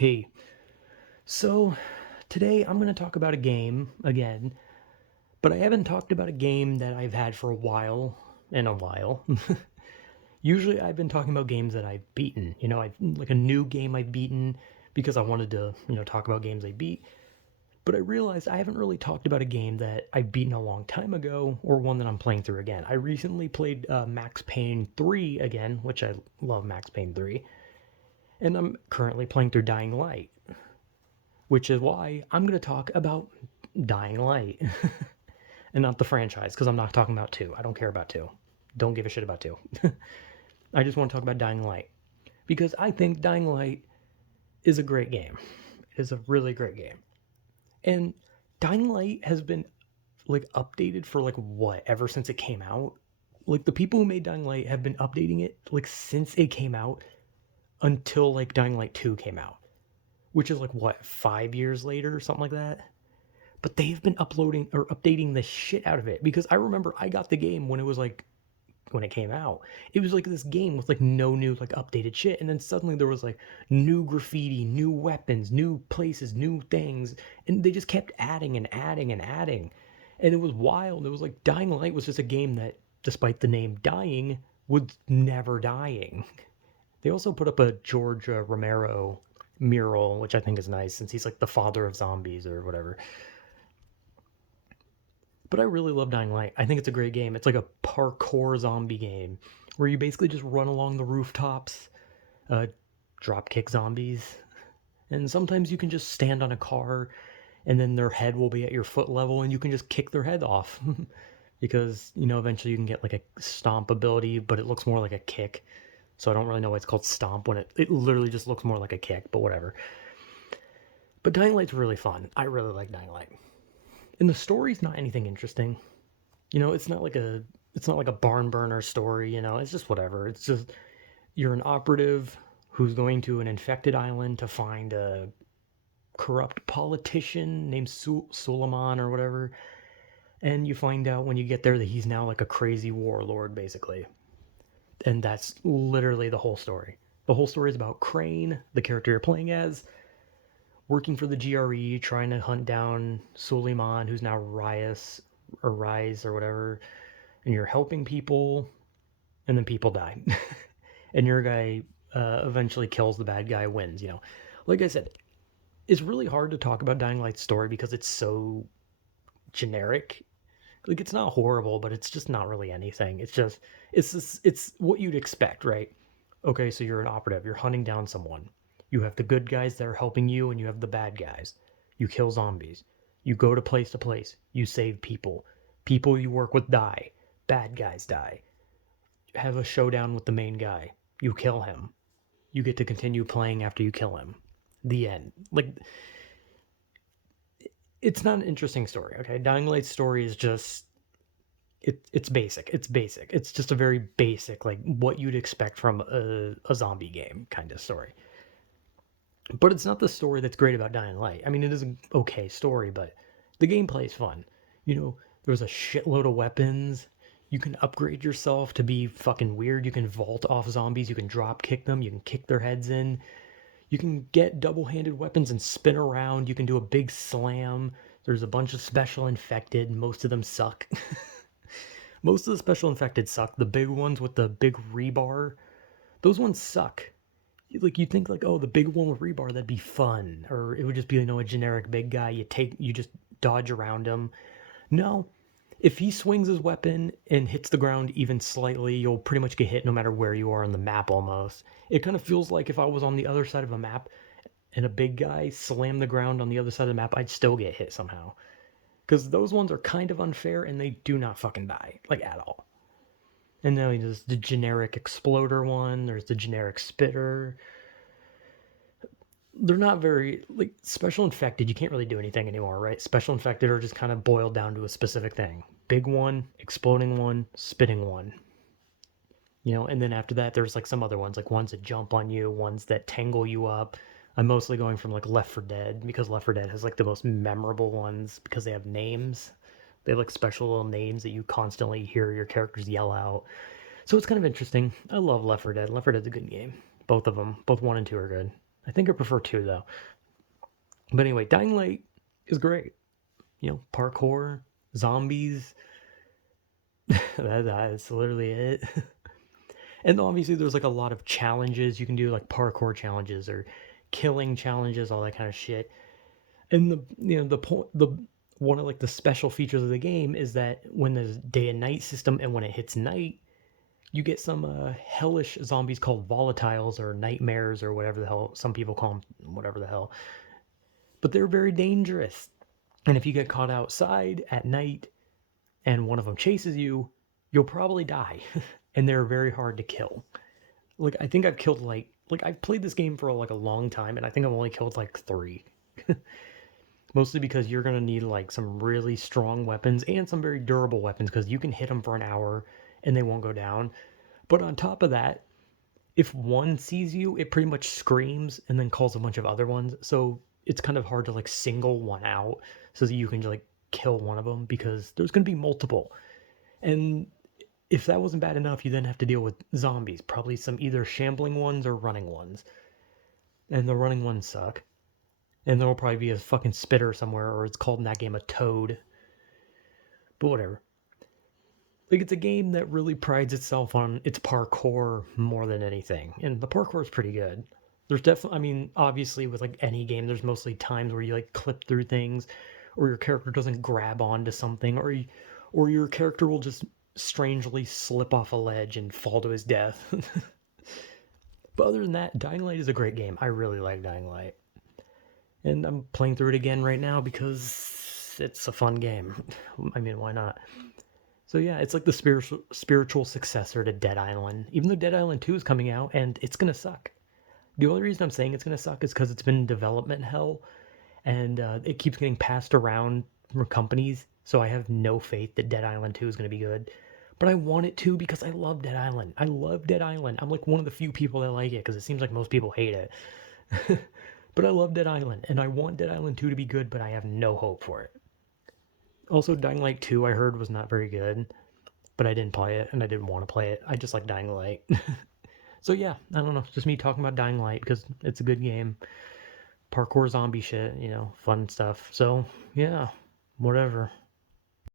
Hey, so today I'm going to talk about a game again, but I haven't talked about a game that I've had for a while and a while. Usually I've been talking about games that I've beaten, I've like a new game I've beaten because I wanted to, talk about games I beat. But I realized I haven't really talked about a game that I've beaten a long time ago or one that I'm playing through again. I recently played Max Payne 3 again, which I love Max Payne 3, and I'm currently playing through Dying Light, which is why I'm going to talk about Dying Light and not the franchise because I'm not talking about 2. I don't care about 2. Don't give a shit about 2. I just want to talk about Dying Light because I think Dying Light is a great game. It is a really great game. And Dying Light has been like updated for like what ever since it came out. Like the people who made Dying Light have been updating it like since it came out until like Dying Light 2 came out, which is like what 5 years later or something like that. But they've been uploading or updating the shit out of it because I remember I got the game when it was like when it came out. It was like this game with like no new like updated shit, and then suddenly there was like new graffiti, new weapons, new places, new things, and they just kept adding and adding and adding. And it was wild. It was like Dying Light was just a game that, despite the name dying, was never dying. They also put up a George Romero mural, which I think is nice since he's like the father of zombies or whatever. But I really love Dying Light. I think it's a great game. It's like a parkour zombie game where you basically just run along the rooftops, uh, drop kick zombies, and sometimes you can just stand on a car and then their head will be at your foot level and you can just kick their head off. Because, eventually you can get like a stomp ability, but it looks more like a kick. So I don't really know why it's called stomp when it literally just looks more like a kick, but whatever. But Dying Light's really fun. I really like Dying Light. And the story's not anything interesting. It's not like a barn burner story, it's just whatever. It's just you're an operative who's going to an infected island to find a corrupt politician named Suleiman or whatever, and you find out when you get there that he's now like a crazy warlord basically. And that's literally the whole story. The whole story is about Crane, the character you're playing as, working for the GRE, trying to hunt down Suleiman, who's now Rise or whatever, and you're helping people, and then people die, and your guy eventually kills the bad guy, wins. Like I said, it's really hard to talk about Dying Light's story because it's so generic. Like it's not horrible, but it's just not really anything. It's what you'd expect, right? Okay, so you're an operative. You're hunting down someone. You have the good guys that are helping you, and you have the bad guys. You kill zombies. You go to place. You save people. People you work with die. Bad guys die. Have a showdown with the main guy. You kill him. You get to continue playing after you kill him. The end. Like, it's not an interesting story, okay? Dying Light's story is just it's basic. It's basic. It's just a very basic, like what you'd expect from a zombie game kind of story. But it's not the story that's great about Dying Light. I mean, it is an okay story, but the gameplay is fun. There's a shitload of weapons. You can upgrade yourself to be fucking weird. You can vault off zombies. You can drop kick them. You can kick their heads in. You can get double-handed weapons and spin around. You can do a big slam. There's a bunch of special infected. Most of them suck. Most of the special infected suck. The big ones with the big rebar, those ones suck. Like you think like, oh, the big one with rebar, that'd be fun, or it would just be a generic big guy. You just dodge around him. No, if he swings his weapon and hits the ground even slightly, you'll pretty much get hit no matter where you are on the map almost. It kind of feels like if I was on the other side of a map and a big guy slammed the ground on the other side of the map, I'd still get hit somehow. Because those ones are kind of unfair and they do not fucking die, like at all. And then there's the generic exploder one, there's the generic spitter. They're not very, like, special infected, you can't really do anything anymore, right? Special infected are just kind of boiled down to a specific thing. Big one, exploding one, spitting one. And then after that, there's like some other ones, like ones that jump on you, ones that tangle you up. I'm mostly going from like Left 4 Dead because Left 4 Dead has like the most memorable ones because they have names. They have like special little names that you constantly hear your characters yell out. So it's kind of interesting. I love Left 4 Dead. Left 4 Dead's a good game. Both of them, both 1 and 2 are good. I think I prefer 2 though. But anyway, Dying Light is great. You know, parkour, zombies. That's literally it. And obviously, there's like a lot of challenges you can do, like parkour challenges or killing challenges, all that kind of shit. And the one of like the special features of the game is that when there's day and night system, and when it hits night, you get some hellish zombies called volatiles or nightmares or whatever the hell some people call them, whatever the hell. But they're very dangerous. And if you get caught outside at night and one of them chases you, you'll probably die. And they're very hard to kill. Like I think I've killed like I've played this game for like a long time, and I think I've only killed like 3. Mostly because you're gonna need like some really strong weapons and some very durable weapons because you can hit them for an hour and they won't go down. But on top of that, if one sees you, it pretty much screams and then calls a bunch of other ones. So it's kind of hard to like single one out so that you can like kill one of them because there's going to be multiple. And if that wasn't bad enough, you then have to deal with zombies, probably some either shambling ones or running ones. And the running ones suck. And there'll probably be a fucking spitter somewhere, or it's called in that game a toad. But whatever. Like it's a game that really prides itself on its parkour more than anything, and the parkour is pretty good. There's definitely, I mean, obviously with like any game, there's mostly times where you like clip through things, or your character doesn't grab onto something, or your character will just strangely slip off a ledge and fall to his death. But other than that, Dying Light is a great game. I really like Dying Light, and I'm playing through it again right now because it's a fun game. I mean, why not? So yeah, it's like the spiritual successor to Dead Island. Even though Dead Island 2 is coming out and it's gonna suck. The only reason I'm saying it's gonna suck is because it's been in development hell, and it keeps getting passed around from companies. So I have no faith that Dead Island 2 is gonna be good. But I want it to because I love Dead Island. I love Dead Island. I'm like one of the few people that like it because it seems like most people hate it. But I love Dead Island, and I want Dead Island 2 to be good, but I have no hope for it. Also, Dying Light 2 I heard was not very good, but I didn't play it and I didn't want to play it. I just like Dying Light. So yeah, I don't know, just me talking about Dying Light because it's a good game. Parkour zombie shit, fun stuff. So yeah, whatever.